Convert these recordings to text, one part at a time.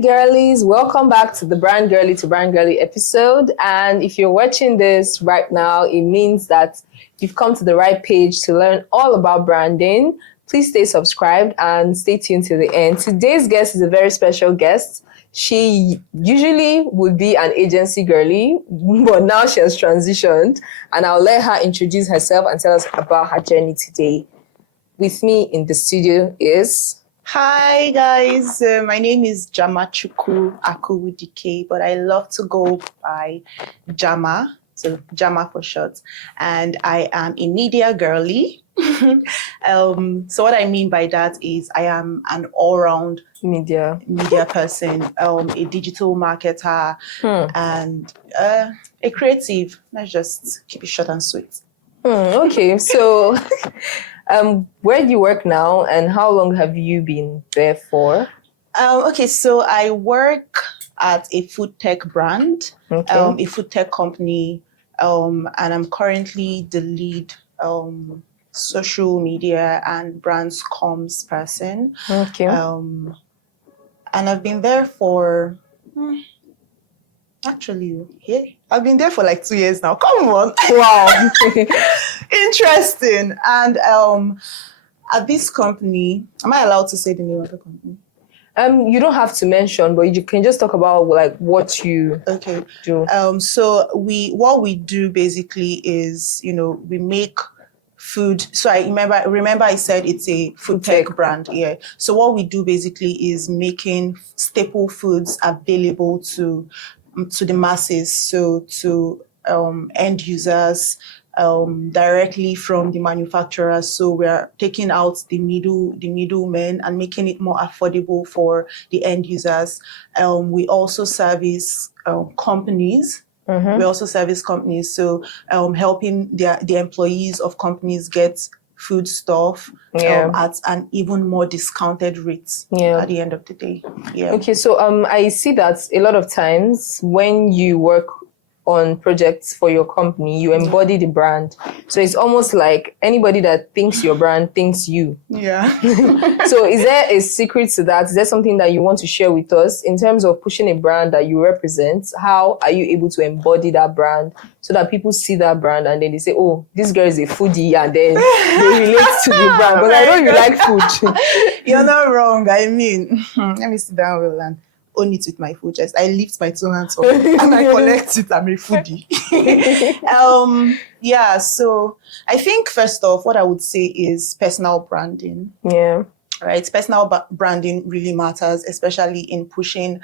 girlies, welcome back to the Brand Girly to Brand Girly episode. And if you're watching this right now, it means that you've come to the right page to learn all about branding. Please stay subscribed and stay tuned to the end. Today's guest is a very special guest. She usually would be an agency girly, but now she has transitioned, and I'll let her introduce herself and tell us about her journey today. With me in the studio is... Hi guys, my name is Jamachuku Akuwudike, but I love to go by Jama, so Jama for short, and I am a media girly. So what I mean by that is I am an all-round media person, a digital marketer, and a creative. Let's just keep it short and sweet. Okay, so where do you work now and how long have you been there for? Okay, so I work at a food tech brand, a food tech company, and I'm currently the lead social media and brands comms person. Okay. And I've been there for... I've been there for like 2 years now. Come on. Wow. Interesting. And at this company, am I allowed to say the name of the company? You don't have to mention, but you can just talk about like what you do. So what we do basically is, we make food. So I remember I said it's a food tech brand. Yeah. So what we do basically is making staple foods available to the masses, so to end users directly from the manufacturers. So we're taking out the middlemen and making it more affordable for the end users. We also service companies. We also service companies, so helping the employees of companies get food stuff at an even more discounted rate at the end of the day. Yeah. Okay, so I see that a lot of times when you work on projects for your company, you embody the brand. So it's almost like anybody that thinks your brand thinks you. Yeah. So is there a secret to that? Is there something that you want to share with us in terms of pushing a brand that you represent? How are you able to embody that brand so that people see that brand and then they say, oh, this girl is a foodie, and then they relate to the brand? But I know you like food. You're not wrong. I mean, let me sit down well and own it with my full chest. I lift my 2 hands up and I collect it. I'm a foodie. Yeah, so I think first off, what I would say is personal branding. Yeah. Right. Personal branding really matters, especially in pushing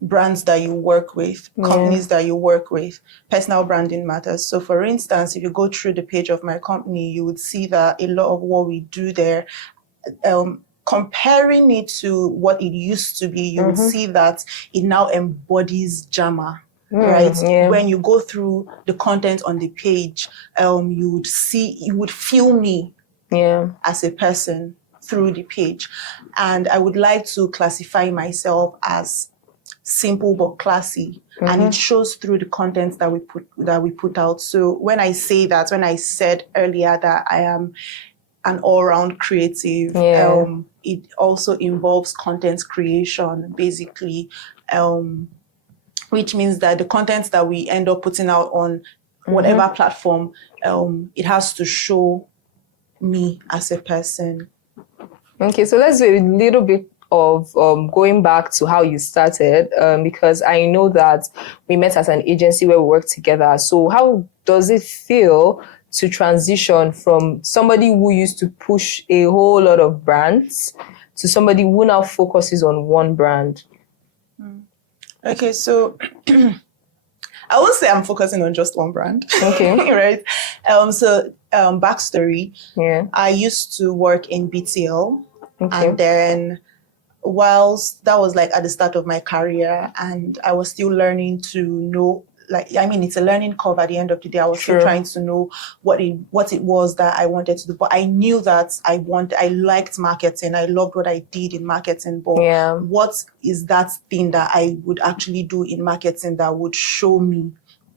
brands that you work with, companies that you work with. Personal branding matters. So for instance, if you go through the page of my company, you would see that a lot of what we do there, comparing it to what it used to be, you would see that it now embodies Jama. Right? Yeah. When you go through the content on the page, you would feel me as a person through the page. And I would like to classify myself as simple but classy, and it shows through the content that we put out. So when I said earlier that I am an all-round creative, it also involves content creation, basically, which means that the content that we end up putting out on whatever platform, it has to show me as a person. Okay, so let's do a little bit of going back to how you started, because I know that we met as an agency where we worked together. So how does it feel to transition from somebody who used to push a whole lot of brands to somebody who now focuses on one brand? Okay, so I won't say I'm focusing on just one brand. Okay. Right? Backstory. Yeah. I used to work in BTL, and then whilst that was like at the start of my career, and I was still learning to know, it's a learning curve at the end of the day. I was still trying to know what it was that I wanted to do. But I knew that I liked marketing. I loved what I did in marketing. But what is that thing that I would actually do in marketing that would show me,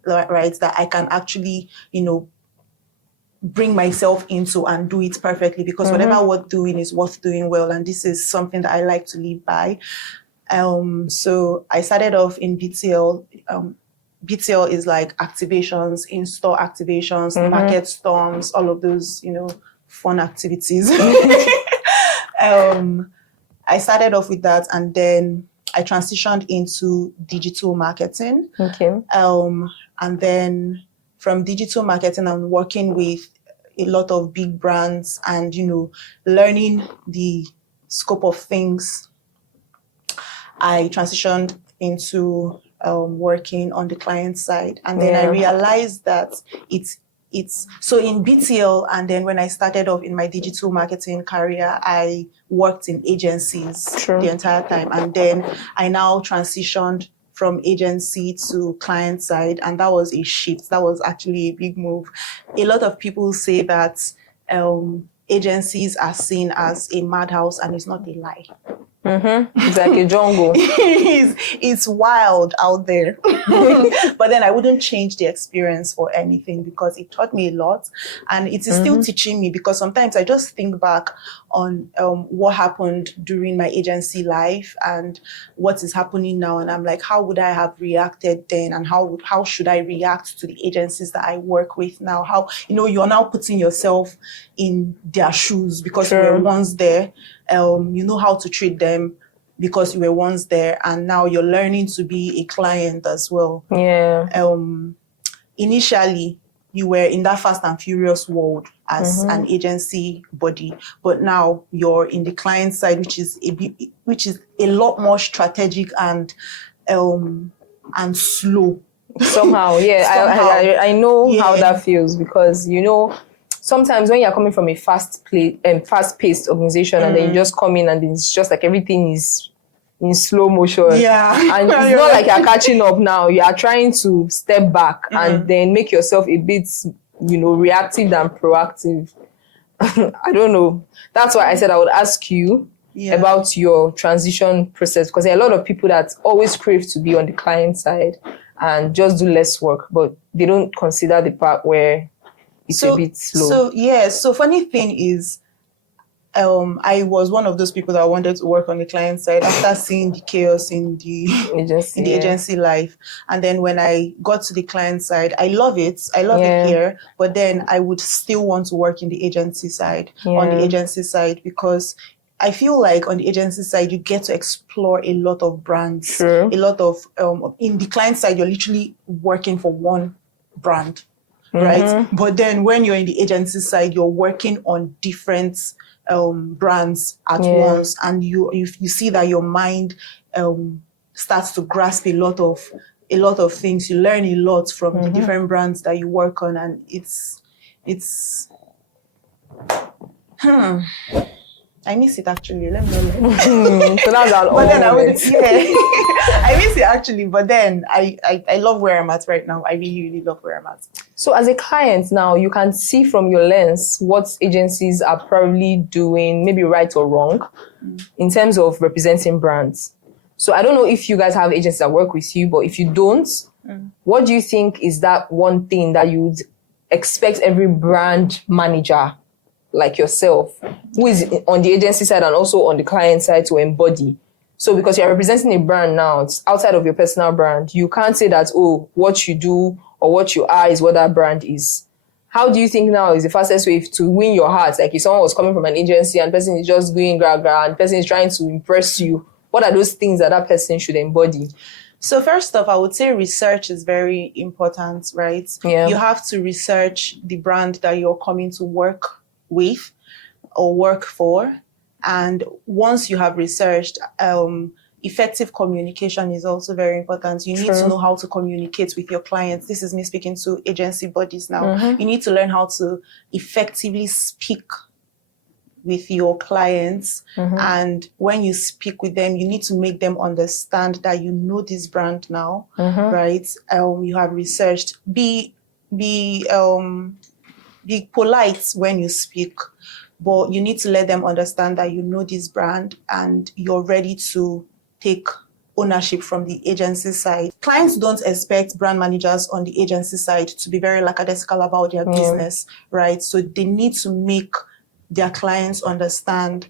right, that I can actually, bring myself into and do it perfectly, because whatever worth doing is worth doing well, and this is something that I like to live by. So I started off in BTL. BTL is like activations, in-store activations, market storms, all of those, fun activities. I started off with that, and then I transitioned into digital marketing. Okay. And then from digital marketing, I'm working with a lot of big brands and, learning the scope of things. I transitioned into working on the client side. And then I realized that it's so in BTL, and then when I started off in my digital marketing career, I worked in agencies the entire time. And then I now transitioned from agency to client side, and that was a shift. That was actually a big move. A lot of people say that agencies are seen as a madhouse, and it's not a lie. It's like a jungle. It's wild out there. But then I wouldn't change the experience for anything, because it taught me a lot, and it is still teaching me, because sometimes I just think back on what happened during my agency life and what is happening now, and I'm like, how would I have reacted then, and how should I react to the agencies that I work with now? How, you're now putting yourself in their shoes, because you were once there. You know how to treat them because you were once there, and now you're learning to be a client as well. Yeah. Initially, you were in that Fast and Furious world as an agency body, but now you're in the client side, which is a lot more strategic and slow. Somehow, yeah. I know how that feels, because sometimes when you're coming from a fast-paced organization, and then you just come in and it's just like everything is in slow motion. Yeah. And it's not like you're catching up now. You are trying to step back and then make yourself a bit, reactive than proactive. I don't know. That's why I said I would ask you about your transition process, because there are a lot of people that always crave to be on the client side and just do less work, but they don't consider the part where it's a bit slow. So funny thing is, I was one of those people that wanted to work on the client side after seeing the chaos in the agency life. And then when I got to the client side, I love it. I love it here. But then I would still want to work in the agency side, because I feel like on the agency side, you get to explore a lot of brands. A lot of, in the client side, you're literally working for one brand. Right. But then when you're in the agency side, you're working on different brands at once, and you see that your mind starts to grasp a lot of things. You learn a lot from the different brands that you work on, and it's I miss it actually. Let me know. So that's our but then I miss it actually. But then I love where I'm at right now. I really, really love where I'm at. So as a client now, you can see from your lens what agencies are probably doing, maybe right or wrong, in terms of representing brands. So I don't know if you guys have agencies that work with you, but if you don't, what do you think is that one thing that you'd expect every brand manager like yourself, who is on the agency side and also on the client side, to embody? So because you're representing a brand now, it's outside of your personal brand, you can't say that, what you do or what you are is what that brand is. How do you think now is the fastest way to win your heart? Like if someone was coming from an agency and the person is just going gra and the person is trying to impress you, what are those things that person should embody? So first off, I would say research is very important, right? Yeah. You have to research the brand that you're coming to work with or work for. And once you have researched, effective communication is also very important. You need to know how to communicate with your clients. This is me speaking to agency bodies now. You need to learn how to effectively speak with your clients. And when you speak with them, you need to make them understand that you know this brand now, right? You have researched. Be polite when you speak, but you need to let them understand that you know this brand and you're ready to take ownership from the agency side. Clients don't expect brand managers on the agency side to be very lackadaisical about their business, right? So they need to make their clients understand,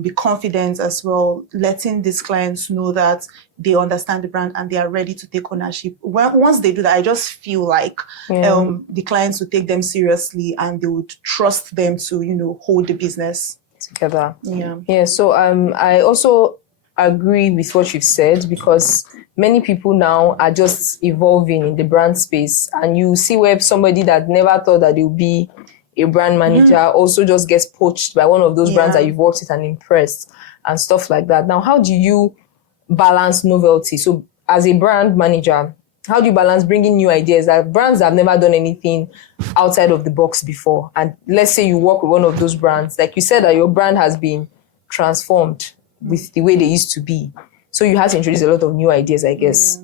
be confident as well, letting these clients know that they understand the brand and they are ready to take ownership. Once they do that, I just feel like the clients would take them seriously and they would trust them to, hold the business together. Yeah. So I also agree with what you've said, because many people now are just evolving in the brand space, and you see where somebody that never thought that they would be a brand manager also just gets poached by one of those brands that you've worked with and impressed and stuff like that. Now, how do you balance novelty? So as a brand manager, how do you balance bringing new ideas that brands have never done anything outside of the box before? And let's say you work with one of those brands, like you said that your brand has been transformed with the way they used to be. So you had to introduce a lot of new ideas, I guess.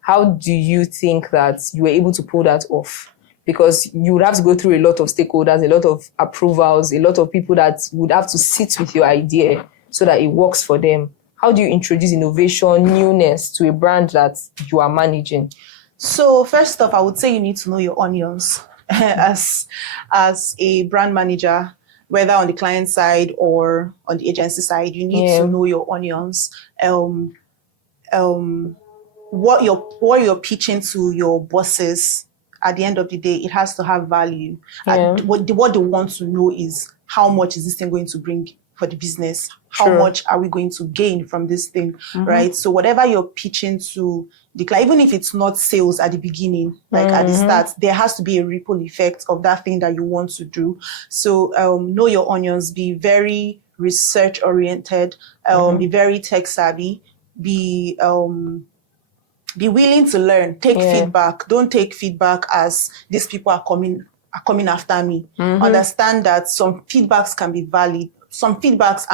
How do you think that you were able to pull that off? Because you would have to go through a lot of stakeholders, a lot of approvals, a lot of people that would have to sit with your idea so that it works for them. How do you introduce innovation, newness to a brand that you are managing? So first off, I would say you need to know your onions as a brand manager, whether on the client side or on the agency side. You need to know your onions. What you're pitching to your bosses, at the end of the day, it has to have value. And what they want to know is, how much is this thing going to bring for the business? How much are we going to gain from this thing, right? So whatever you're pitching to the client, even if it's not sales at the beginning, like at the start, there has to be a ripple effect of that thing that you want to do. So know your onions, be very research oriented, be very tech savvy, be willing to learn, take feedback. Don't take feedback as these people are coming after me. Understand that some feedbacks can be valid. Some feedbacks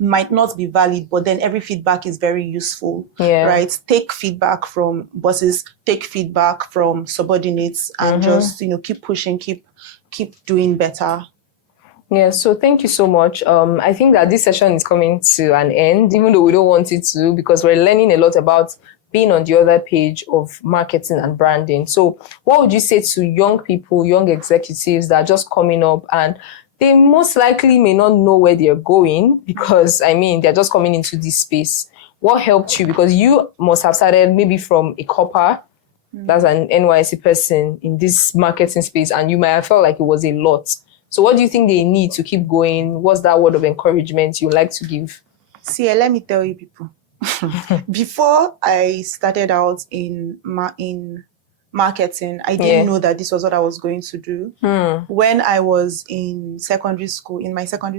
might not be valid, but then every feedback is very useful, right? Take feedback from bosses, take feedback from subordinates, and just, keep pushing, keep doing better. Yeah, so thank you so much. I think that this session is coming to an end, even though we don't want it to, because we're learning a lot about being on the other page of marketing and branding. So what would you say to young people, young executives that are just coming up, and they most likely may not know where they're going, because, they're just coming into this space? What helped you? Because you must have started maybe from a copper, that's an NYSC person in this marketing space, and you might have felt like it was a lot. So what do you think they need to keep going? What's that word of encouragement you like to give? See, let me tell you people. Before I started out in marketing, I didn't know that this was what I was going to do. When I was in my secondary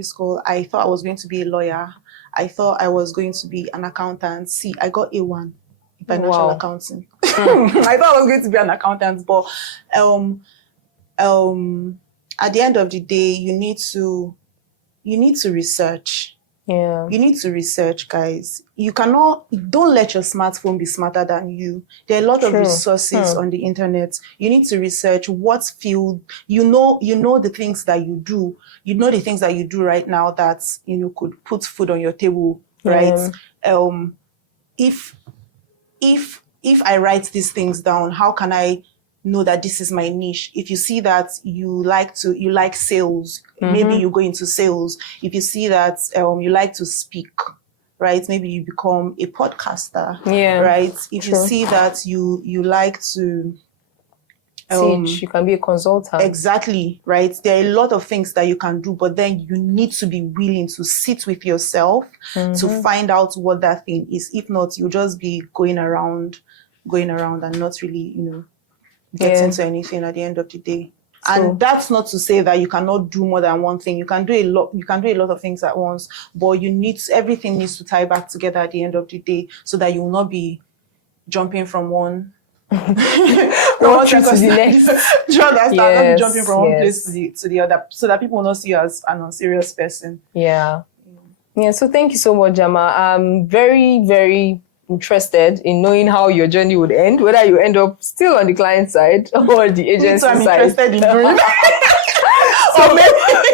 school, I thought I was going to be a lawyer. I thought I was going to be an accountant. See, I got A1 in financial accounting. I thought I was going to be an accountant, but at the end of the day, you need to research. You need to research, guys. Don't let your smartphone be smarter than you. There are a lot of resources on the internet. You need to research what field, you know the things that you do. You know the things that you do right now that, could put food on your table, right? If I write these things down, how can I know that this is my niche? If you see that you like sales, maybe you go into sales. If you see that you like to speak, right, maybe you become a podcaster, right? If you see that you like to teach, you can be a consultant. Exactly, right? There are a lot of things that you can do, but then you need to be willing to sit with yourself to find out what that thing is. If not, you'll just be going around and not really, get into anything at the end of the day. And that's not to say that you cannot do more than one thing. You can do a lot of things at once, but everything needs to tie back together at the end of the day, so that you will not be jumping from one to the next. Do you understand? Not be jumping from one place to the other, so that people will not see you as an unserious person. Yeah. So thank you so much, Jama. I'm very, very interested in knowing how your journey would end, whether you end up still on the client side or the agency side. I'm interested in doing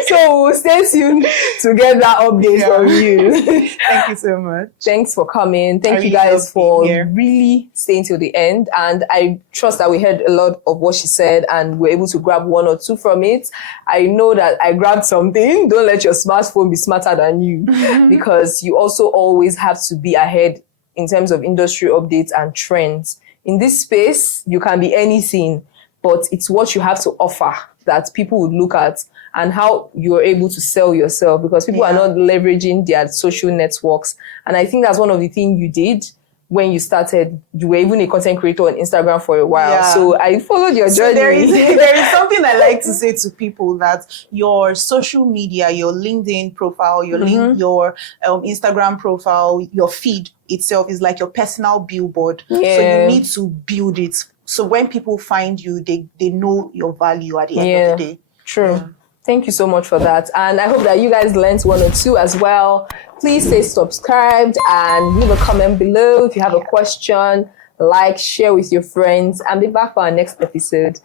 So we'll stay tuned to get that update from you. Thank you so much. Thanks for coming. Thank you really love guys for being here. really staying till the end. And I trust that we heard a lot of what she said and we're able to grab one or two from it. I know that I grabbed something. Don't let your smartphone be smarter than you because you also always have to be ahead in terms of industry updates and trends. In this space, you can be anything, but it's what you have to offer that people would look at and how you're able to sell yourself because people are not leveraging their social networks. And I think that's one of the things you did when you started. You were even a content creator on Instagram for a while. Yeah. So I followed your journey. There is something I like to say to people that your social media, your LinkedIn profile, your your Instagram profile, your feed itself is like your personal billboard. So you need to build it. So when people find you, they know your value at the end of the day. True. Yeah. Thank you so much for that. And I hope that you guys learned one or two as well. Please stay subscribed and leave a comment below if you have a question, like, share with your friends, and be back for our next episode.